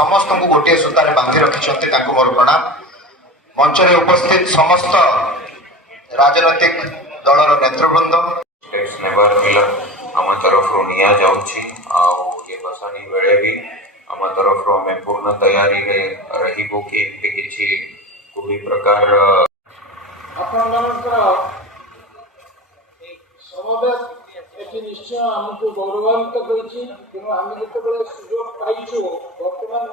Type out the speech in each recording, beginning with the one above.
समस्त को गोटे सूतार बांधि रखिंट मोर प्रणाम। मंच में उपस्थित समस्त राजनैतिक दलर नेतृवृंद आम तरफ निया जाउछि ये बसानी बेले भी आम तरफ आम पूर्ण तैयारी रहिबो कि किछि कोई प्रकार निश्चय आमको गौरवान्वित करेछि। तेणु आम जो सुजोग पाइछु बर्तमान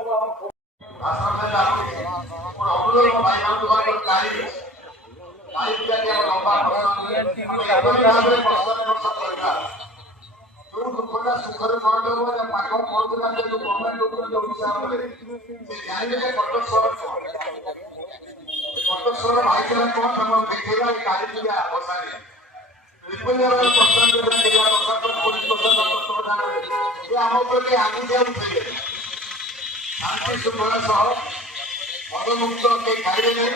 मदमुक्त कई खाइले नहीं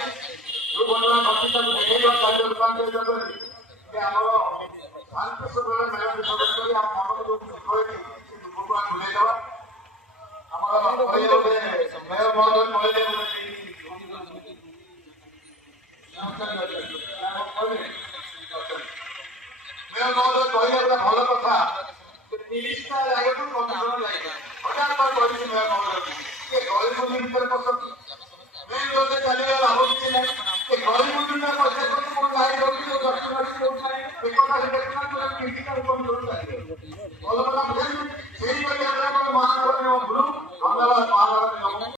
जो घटना घटी देखा शांति शुभ्र मेला विसर्जन कर मन जो दुख रही दुख को भूलेदेवा मेयर महोदय कहले मेयर महोदय कहले भल कथा 30टा जगह कमिशन लगे 1000 कर मेयर महोदय गरीब भितर पसंद मेन रोड चलिए लाभ किसी ना गरीब